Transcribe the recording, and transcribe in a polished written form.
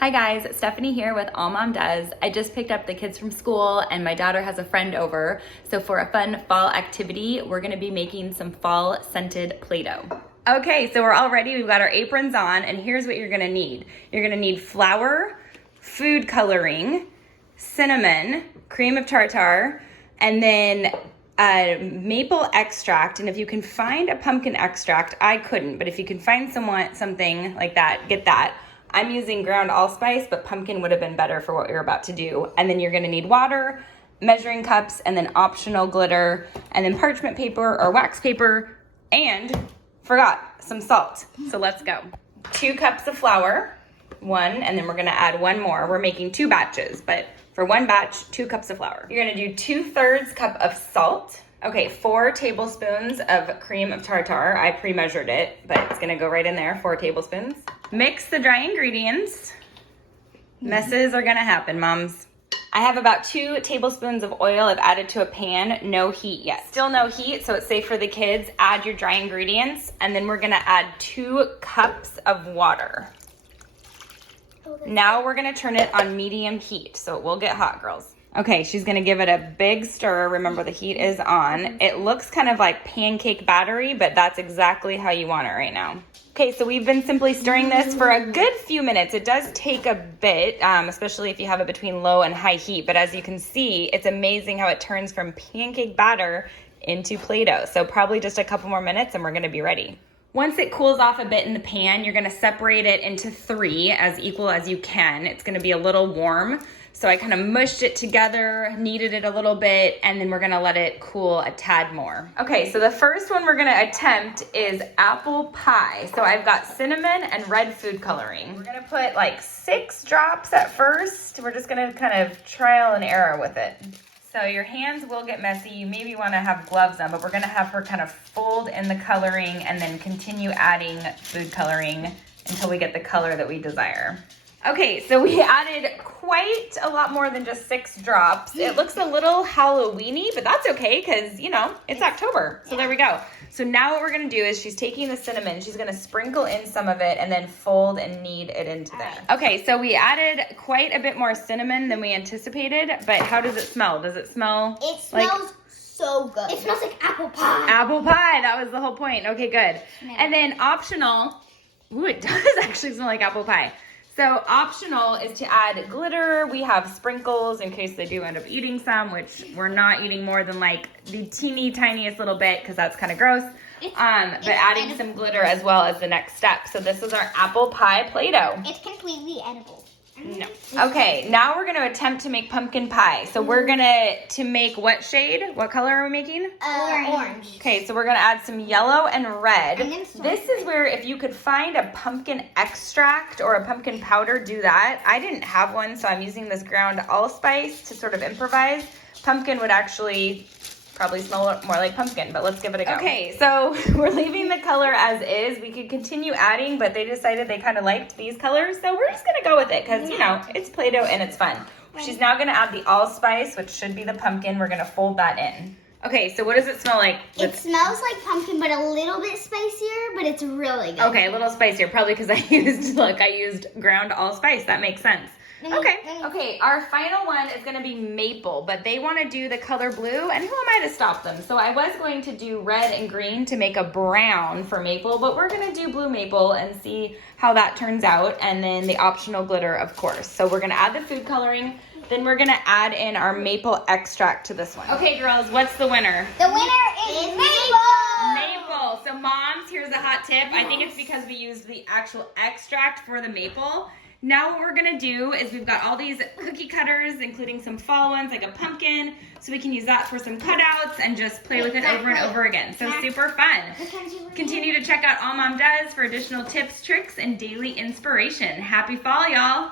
Hi guys, Stephanie here with All Mom Does. I just picked up the kids from school and my daughter has a friend over. So for a fun fall activity, we're gonna be making some fall scented Play-Doh. Okay, so we're all ready. We've got our aprons on and here's what you're gonna need. You're gonna need flour, food coloring, cinnamon, cream of tartar, and then maple extract. And if you can find a pumpkin extract, I couldn't, but if you can find something like that, get that. I'm using ground allspice, but pumpkin would have been better for what we were about to do. And then you're gonna need water, measuring cups, and then optional glitter, and then parchment paper or wax paper, and forgot, some salt. So let's go. 2 cups of flour, one, and then we're gonna add one more. We're making 2 batches, but for one batch, 2 cups of flour. You're gonna do 2/3 cup of salt. Okay, 4 tablespoons of cream of tartar. I pre-measured it, but it's gonna go right in there, 4 tablespoons. Mix the dry ingredients. Messes are gonna happen, moms. I have about 2 tablespoons of oil I've added to a pan, no heat yet. Still no heat, so it's safe for the kids. Add your dry ingredients, and then we're gonna add 2 cups of water. Now we're gonna turn it on medium heat, so it will get hot, girls. Okay, she's gonna give it a big stir. Remember, the heat is on. It looks kind of like pancake battery, but that's exactly how you want it right now. Okay, so we've been simply stirring this for a good few minutes. It does take a bit, especially if you have it between low and high heat, but as you can see, it's amazing how it turns from pancake batter into Play-Doh. So probably just a couple more minutes and we're gonna be ready. Once it cools off a bit in the pan, you're gonna separate it into 3 as equal as you can. It's gonna be a little warm. So I kind of mushed it together, kneaded it a little bit, and then we're gonna let it cool a tad more. Okay, so the first one we're gonna attempt is apple pie. So I've got cinnamon and red food coloring. We're gonna put like 6 drops at first. We're just gonna kind of trial and error with it. So your hands will get messy. You maybe wanna have gloves on, but we're gonna have her kind of fold in the coloring and then continue adding food coloring until we get the color that we desire. Okay, so we added quite a lot more than just 6 drops. It looks a little Halloween-y, but that's okay because, you know, it's October. So there we go. So now what we're gonna do is she's taking the cinnamon, she's gonna sprinkle in some of it and then fold and knead it into there. Okay, so we added quite a bit more cinnamon than we anticipated, but how does it smell? Does it smell It smells so good. It smells like apple pie. Apple pie, that was the whole point. Okay, good. And then optional, ooh, it does actually smell like apple pie. So optional is to add glitter. We have sprinkles in case they do end up eating some, which we're not eating more than like the teeny tiniest little bit because that's kind of gross. But adding some glitter as well as the next step. So this is our apple pie Play-Doh. It's completely edible. No. Okay, now we're gonna attempt to make pumpkin pie. So we're to make what shade? What color are we making? Orange. Okay, so we're gonna add some yellow and red. And This is where if you could find a pumpkin extract or a pumpkin powder, do that. I didn't have one, so I'm using this ground allspice to sort of improvise. Pumpkin would actually probably smell more like pumpkin, but let's give it a go. Okay, so we're leaving the color as is. We could continue adding, but they decided they kind of liked these colors, so we're just gonna go with it because, you know, it's Play-Doh and it's fun. She's now gonna add the allspice, which should be the pumpkin. We're gonna fold that in. Okay, so what does it smell like? It smells like pumpkin, but a little bit spicier, but it's really good. Okay, a little spicier, probably because I used ground allspice. That makes sense. Okay, our final one is gonna be maple, but they wanna do the color blue, and who am I to stop them? So I was going to do red and green to make a brown for maple, but we're gonna do blue maple and see how that turns out, and then the optional glitter, of course. So we're gonna add the food coloring, then we're gonna add in our maple extract to this one. Okay, girls, what's the winner? The winner is maple! Maple. So moms, here's a hot tip. I think it's because we used the actual extract for the maple. Now what we're gonna do is we've got all these cookie cutters, including some fall ones like a pumpkin, so we can use that for some cutouts and just play with it over and over again. So super fun. Continue to check out All Mom Does for additional tips, tricks, and daily inspiration. Happy fall, y'all.